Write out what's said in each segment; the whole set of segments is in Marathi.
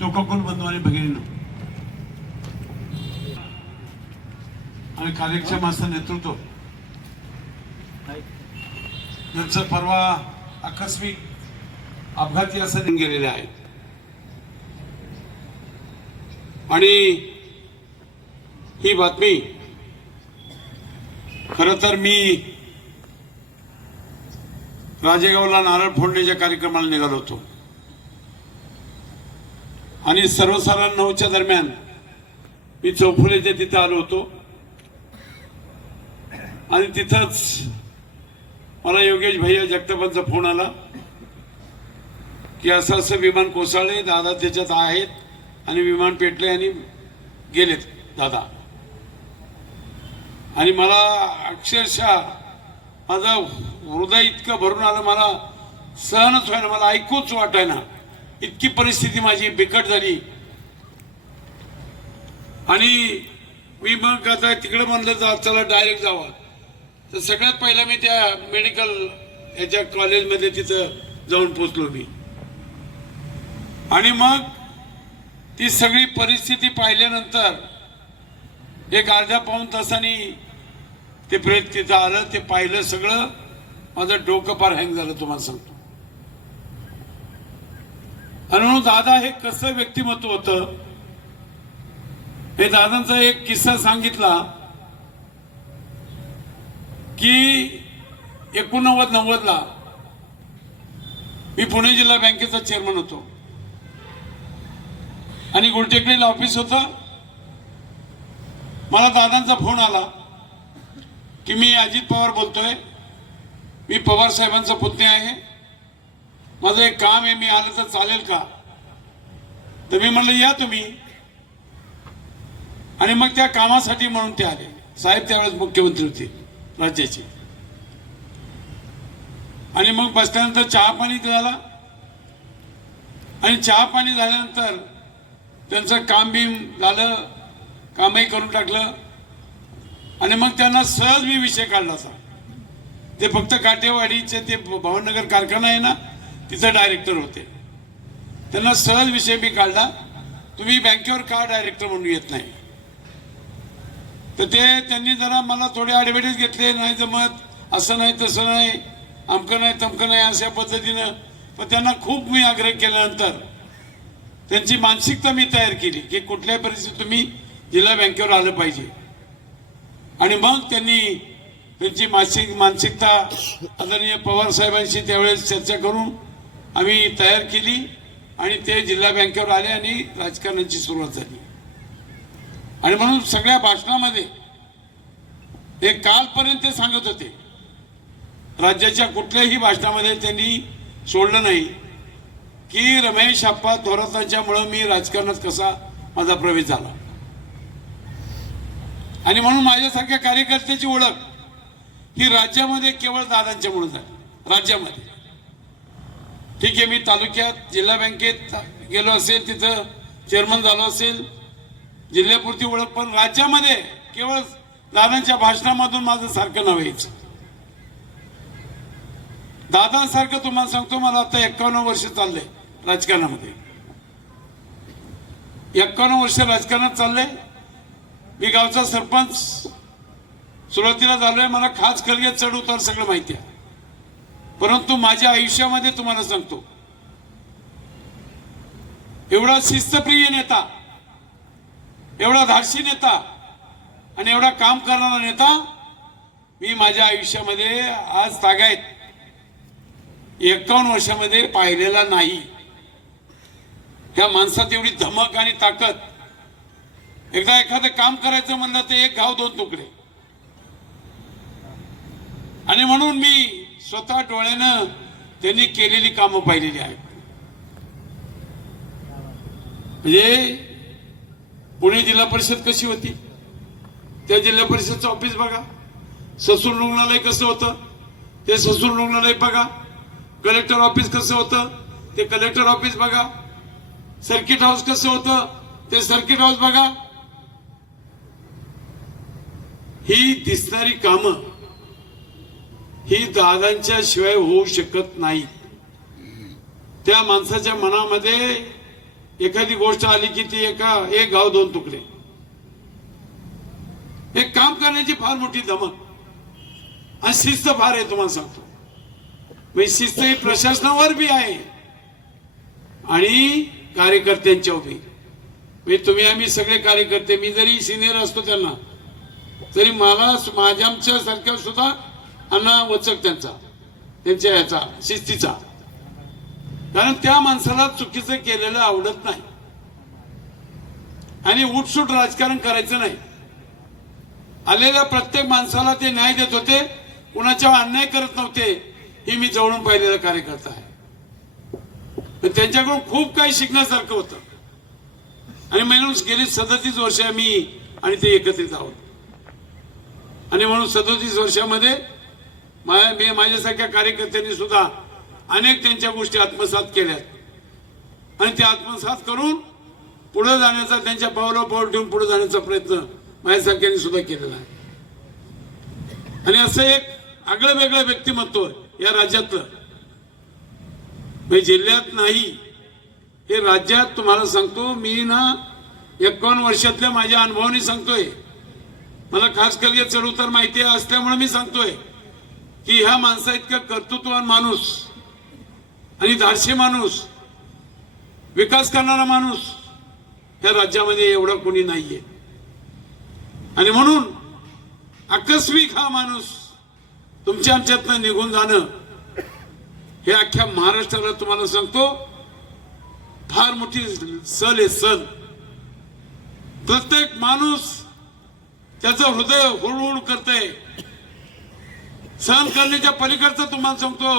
शोकाकुल बंधू आणि भगिनींनो आणि कार्यक्षम असं नेतृत्व यांचं परवा आकस्मिक अपघाती असं गेलेले आहेत आणि ही बातमी खरं तर मी राजेगावला नारळ फोडण्याच्या कार्यक्रमाला निघालो होतो आणि सर्वसाधारण 9च्या दरम्यान मी चौफुलेच्या तिथे आलो होतो आणि तिथंच मला योगेश भैया जगतापांचा फोन आला की असं असं विमान कोसळले, दादा त्याच्यात आहेत आणि विमान पेटले आणि गेलेत दादा. आणि मला अक्षरशः माझं हृदय इतकं भरून आलं, मला सहनच व्हायला, मला ऐकूच वाटायला, इतकी परिस्थिती माझी बिकट झाली. आणि मी मग आता तिकडे म्हणलं जा चला डायरेक्ट जावा, तर सगळ्यात पहिला मी त्या मेडिकल याच्या कॉलेजमध्ये तिथं जाऊन पोचलो मी. आणि मग ती सगळी परिस्थिती पाहिल्यानंतर एक अर्ध्या पाऊण तासांनी ते प्रेत तिथं आलं, ते पाहिलं सगळं, माझं डोकं पार हँग झालं तुम्हाला सांगतो. आणि म्हणून दादा हे कसं व्यक्तिमत्व होतं हे दादांचा एक किस्सा सांगितला की 89-90 ला मी पुणे जिल्हा बँकेचा चेअरमन होतो आणि गुलटेकडीला ऑफिस होतं. मला दादांचा फोन आला की मी अजित पवार बोलतोय, मी पवार साहेबांचा पुतणी आहे, माझं एक काम आहे, मी आलं तर चालेल का? तर मी म्हणलं या तुम्ही. आणि मग त्या कामासाठी म्हणून ते आले. साहेब त्यावेळेस मुख्यमंत्री होते राज्याचे. आणि मग बसल्यानंतर चहा पाणी झाला आणि चहा पाणी झाल्यानंतर त्यांचं काम बी झालं, कामही करून टाकलं. आणि मग त्यांना सहज मी विषय काढला असा, ते फक्त काटेवाडीचे ते भवननगर कारखाना आहे ना तिथं डायरेक्टर होते. त्यांना सहज विषय मी काढला, तुम्ही बँकेवर का डायरेक्टर म्हणून येत नाही? तर ते त्यांनी जरा मला थोडे ॲडव्हान्टेज घेतले, नाही जमत, असं नाही तसं नाही, अमकं नाही तमकं नाही अशा पद्धतीनं. पण त्यांना खूप मी आग्रह केल्यानंतर त्यांची मानसिकता मी तयार केली की कुठल्याही परिस्थितीत तुम्ही जिल्हा बँकेवर आलं पाहिजे. आणि मग त्यांनी त्यांची मानसिकता आदरणीय पवार साहेबांशी त्यावेळेस चर्चा करून आम्ही तयार केली आणि ते जिल्हा बँकेवर आले आणि राजकारणाची सुरुवात झाली. आणि म्हणून सगळ्या भाषणामध्ये हे कालपर्यंत ते सांगत होते, राज्याच्या कुठल्याही भाषणामध्ये त्यांनी सोडलं नाही की रमेश आप्पा थोरातांच्यामुळं मी राजकारणात कसा माझा प्रवेश झाला. आणि म्हणून माझ्यासारख्या कार्यकर्त्याची ओळख ही राज्यामध्ये केवळ दादांच्यामुळे झाली. राज्यामध्ये ठीक आहे, मी तालुक्यात जिल्हा बँकेत गेलो असेल, तिथं चेअरमन झालो असेल, जिल्ह्यापुरती ओळख, पण राज्यामध्ये केवळ दादांच्या भाषणामधून माझं सारखं नाव यायचं. दादांसारखं तुम्हाला सांगतो, मला आता 51 वर्ष चाललंय राजकारणामध्ये. 51 वर्ष राजकारणात चाललंय. मी गावचा सरपंच सुरुवातीला झालोय, मला खास खलग्यात चढ उतार सगळं माहिती आहे. परंतु माझ्या आयुष्यामध्ये तुम्हाला सांगतो, एवढा शिस्तप्रिय नेता, एवढा धाडसी नेता आणि एवढा काम करणारा नेता मी माझ्या आयुष्यामध्ये आज तागायत 51 वर्षामध्ये पाहिलेला नाही. त्या माणसात एवढी धमक आणि ताकद. एकदा एखादं काम करायचं म्हणलं तर एक घाव दोन तुकडे. आणि म्हणून मी स्वतः डोळ्यानं त्यांनी केलेली कामं पाहिलेली आहेत. म्हणजे पुणे जिल्हा परिषद कशी होती, त्या जिल्हा परिषदचं ऑफिस बघा, ससून रुग्णालय कसं होतं ते ससून रुग्णालय बघा, कलेक्टर ऑफिस कसं होतं ते कलेक्टर ऑफिस बघा, सर्किट हाऊस कसं होतं ते सर्किट हाऊस बघा. ही दिसणारी कामं ही दादांच्या शिवाय होऊ शकत नाही. त्या माणसाच्या मनामध्ये एखादी गोष्ट आली की ती एक गाव दोन तुकडे. एक काम करण्याची फार मोठी दमक आणि शिस्त फार आहे तुम्हाला सांगतो. म्हणजे शिस्त ही प्रशासनावर बी आहे आणि कार्यकर्त्यांच्या उभी. म्हणजे तुम्ही आम्ही सगळे कार्यकर्ते, मी जरी सिनियर असतो त्यांना तरी मला माझ्या सारख्या सुद्धा अण्णा वचक त्यांच्या याचा शिस्तीचा. कारण त्या माणसाला चुकीचं केलेलं आवडत नाही आणि उठसूट राजकारण करायचं नाही. आलेल्या प्रत्येक माणसाला ते न्याय देत होते, कुणाच्या अन्याय करत नव्हते. हे मी जवळून पाहिलेला कार्यकर्ता आहे. त्यांच्याकडून खूप काही शिकण्यासारखं होतं आणि म्हणून गेली 37 वर्ष मी आणि ते एकत्रित आहोत. आणि म्हणून 37 वर्षामध्ये माझ्यासारख्या कार्यकर्त्यांनी सुद्धा अनेक त्यांच्या गोष्टी आत्मसात केल्यात आणि ते आत्मसात करून पुढे जाण्याचा, त्यांच्या पावलावर पाऊल ठेवून पुढे जाण्याचा प्रयत्न माझ्यासारख्यांनी सुद्धा केलेला आहे. आणि असं एक आगळं वेगळं व्यक्तिमत्व या राज्यातलं, जिल्ह्यात नाही, हे राज्यात तुम्हाला सांगतो. मी ना 51 वर्षातल्या माझ्या अनुभवाने सांगतोय. मला खास करून चढउतार माहिती असल्यामुळे मी सांगतोय की ह्या माणसा इतका कर्तृत्ववान माणूस आणि धाडशी माणूस, विकास करणारा माणूस या राज्यामध्ये एवढा कोणी नाहीये. आणि म्हणून आकस्मिक हा माणूस तुमच्या आमच्यातनं निघून जाणं हे अख्ख्या महाराष्ट्राला तुम्हाला सांगतो फार मोठी सल आहे. सल प्रत्येक माणूस त्याचं हृदय हुळहुळ करतंय. सहन करण्याच्या पलीकडचं तुम्हाला सांगतो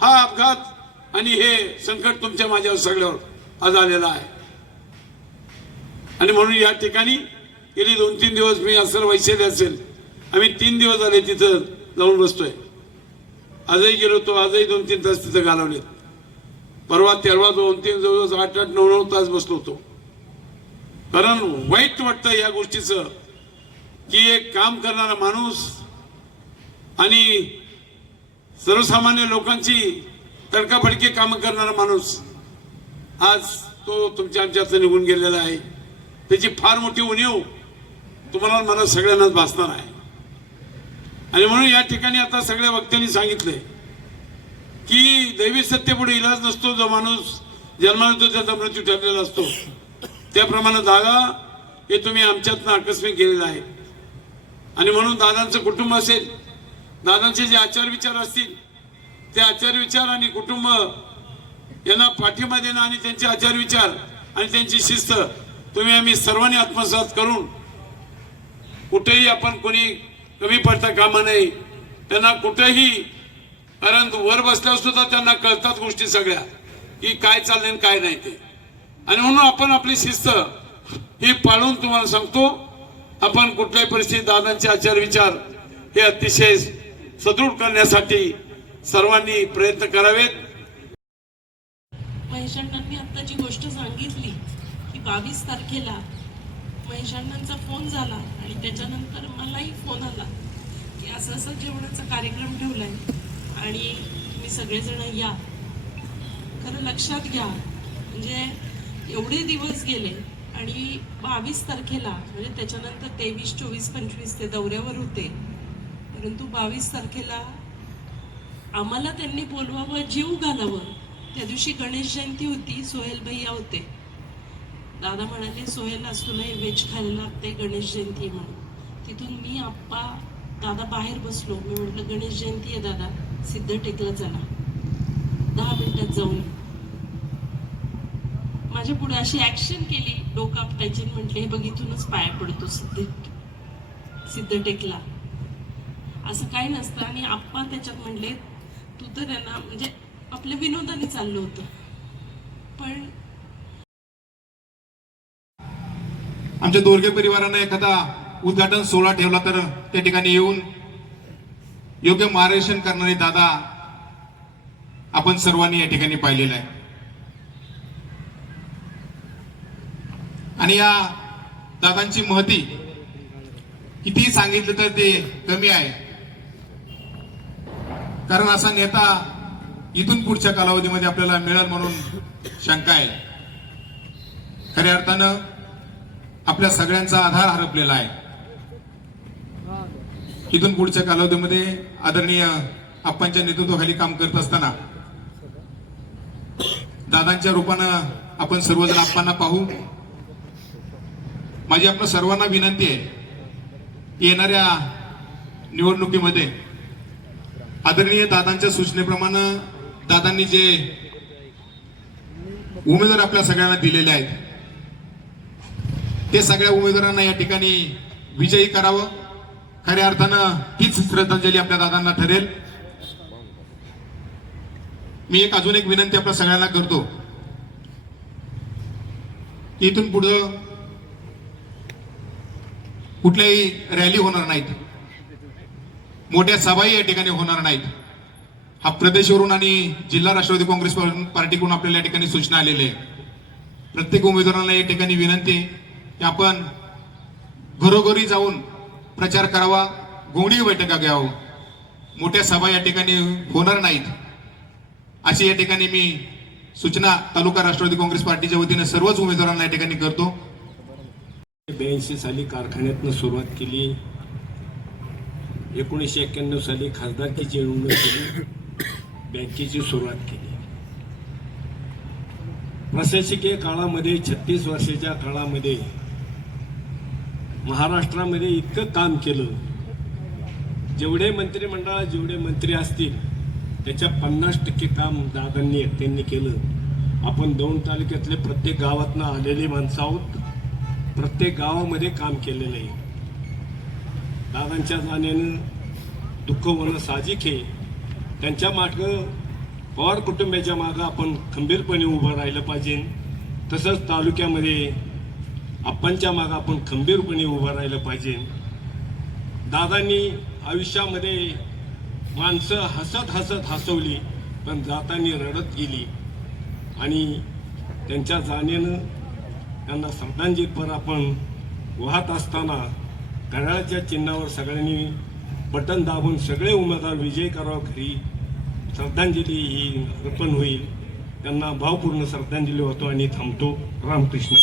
हा अपघात आणि हे संकट तुमच्या माझ्यावर सगळ्यावर आज आलेला आहे. आणि म्हणून या ठिकाणी गेली 2-3 दिवस मी असेल, वैशाली असेल, आम्ही 3 दिवस झाले तिथं जाऊन बसतोय. आजही गेलो तो, आजही 2-3 तास तिथं घालवलेत. परवा 2-3 दिवस 8-9 तास बसलो होतो. कारण वाईट वाटतं या गोष्टीचं की एक काम करणारा माणूस आणि सर्वसामान्य लोकांची तडकाफडकी कामं करणारा माणूस आज तो तुमच्या आमच्यात निघून गेलेला आहे. त्याची फार मोठी उणीव तुम्हाला मला सगळ्यांनाच भासणार आहे. आणि म्हणून या ठिकाणी आता सगळ्या वक्त्यांनी सांगितलंय की दैवी सत्तेपुढे इलाज नसतो. जो माणूस जन्माला येतो त्याचा मृत्यू ठरलेला असतो. त्याप्रमाणे दादा हे तुम्ही आमच्यातनं आकस्मिक गेलेला आहे. आणि म्हणून दादांचं कुटुंब असेल, दादांचे जे आचार विचार असतील, ते आचार विचार आणि कुटुंब यांना पाठिंबा देणं आणि त्यांचे आचार विचार आणि त्यांची शिस्त तुम्ही आम्ही सर्वांनी आत्मसात करून कुठेही आपण कोणी कमी पडता कामा नये. त्यांना कुठेही, कारण वर बसल्यावर सुद्धा त्यांना कळतात गोष्टी सगळ्या की काय चाललंय काय नाही ते. आणि म्हणून आपण आपली शिस्त ही पाळून तुम्हाला सांगतो आपण कुठल्याही परिस्थितीत दादांचे आचार विचार हे अतिशय सदृढ करण्यासाठी सर्वांनी प्रयत्न करावेत. महेशांनी आता जी गोष्ट सांगितली की 22 तारखेला महेशांचा फोन झाला आणि त्याच्यानंतर मलाही फोन आला की असं असं जेवणाचा कार्यक्रम ठेवलाय आणि तुम्ही सगळेजण या. खरं लक्षात घ्या, म्हणजे एवढे दिवस गेले आणि 22 तारखेला म्हणजे त्याच्यानंतर 23, 24, 25 ते दौऱ्यावर होते. परंतु 22 तारखेला आम्हाला त्यांनी बोलवावं, जीव घालावं. त्या दिवशी गणेश जयंती होती, सोहेल भैया होते. दादा म्हणाले सोहेल आज तुला व्हेज खायला लागते, गणेश जयंती म्हणून. तिथून मी आप्पा दादा बाहेर बसलो. मी म्हटलं गणेश जयंती आहे दादा, सिद्धटेकला चला, 10 मिनिटात जाऊन. माझ्या पुढे अशी ऍक्शन केली, डोकं आपटायची, म्हटले हे बघ इथूनच पाया पडतो सिद्धटेकला, असं काही नसतं. आणि आप्पा त्याच्यात म्हणले तू तर त्यांना म्हणजे आपल्या विनोदाने चाललं होतं. पण आमच्या दोरगे परिवारानं एखादा उद्घाटन सोहळा ठेवला तर त्या ठिकाणी येऊन योग्य मार्गदर्शन करणारे दादा आपण सर्वांनी या ठिकाणी पाहिलेलं आहे. आणि या दादांची महती कितीही सांगितलं तर ते कमी आहे. कारण असा नेता इथून पुढच्या कालावधीमध्ये आपल्याला मिळेल म्हणून शंका आहे. खऱ्या अर्थानं आपल्या सगळ्यांचा आधार हरपलेला आहे. इथून पुढच्या कालावधीमध्ये आदरणीय आप्पांच्या नेतृत्वाखाली काम करत असताना दादांच्या रूपानं आपण सर्वजण आप्पांना पाहू. माझी आपल्या सर्वांना विनंती आहे, येणाऱ्या निवडणुकीमध्ये आदरणीय दादांच्या सूचनेप्रमाणे दादांनी जे उमेदवार आपल्या सगळ्यांना दिलेले आहेत ते सगळ्या उमेदवारांना या ठिकाणी विजयी करावं. खऱ्या अर्थानं हीच श्रद्धांजली आपल्या दादांना ठरेल. मी अजून एक विनंती आपल्या सगळ्यांना करतो, इथून पुढं कुठल्याही रॅली होणार नाहीत, मोठ्या सभाही या ठिकाणी होणार नाहीत. हा प्रदेशवरून आणि जिल्हा राष्ट्रवादी काँग्रेस पार्टीकडून आपल्याला या ठिकाणी सूचना आलेली आहे. प्रत्येक उमेदवारांना या ठिकाणी विनंती आहे की आपण घरोघरी जाऊन प्रचार करावा, गोंडी बैठका घ्यावं, मोठ्या सभा या ठिकाणी होणार नाहीत अशी या ठिकाणी मी सूचना तालुका राष्ट्रवादी काँग्रेस पार्टीच्या वतीने सर्वच उमेदवारांना या ठिकाणी करतो. 82 साली कारखान्यातनं सुरुवात केली, 1991 साली खासदारकीची निवडणूक केली, बँकेची सुरुवात केली. प्रशासकीय काळामध्ये 36 वर्षाच्या काळामध्ये महाराष्ट्रामध्ये इतकं काम केलं, जेवढे मंत्रिमंडळात जेवढे मंत्री असतील त्याच्या 50% काम दादांनी एकट्यांनी केलं. आपण दौंड तालुक्यातले प्रत्येक गावातनं आलेले माणसं आहोत, प्रत्येक गावामध्ये काम केलेलं आहे. दादांच्या जाण्यानं दुःख होणं साहजिक आहे. त्यांच्या मागं पवार कुटुंबाच्या मागं आपण खंबीरपणे उभं राहिलं पाहिजे. तसंच तालुक्यामध्ये आप्पांच्या मागं आपण खंबीरपणे उभं राहिलं पाहिजे. दादांनी आयुष्यामध्ये माणसं हसत हसत हसवली, पण जाताना रडत गेली. आणि त्यांच्या जाण्यानं त्यांना श्रद्धांजलीपर आपण वाहत असताना घड्याळाच्या चिन्हावर सगळ्यांनी बटन दाबून सगळे उमेदवार विजय करावा, खरी श्रद्धांजली ही अर्पण होईल. त्यांना भावपूर्ण श्रद्धांजली होतो आणि थांबतो. रामकृष्ण.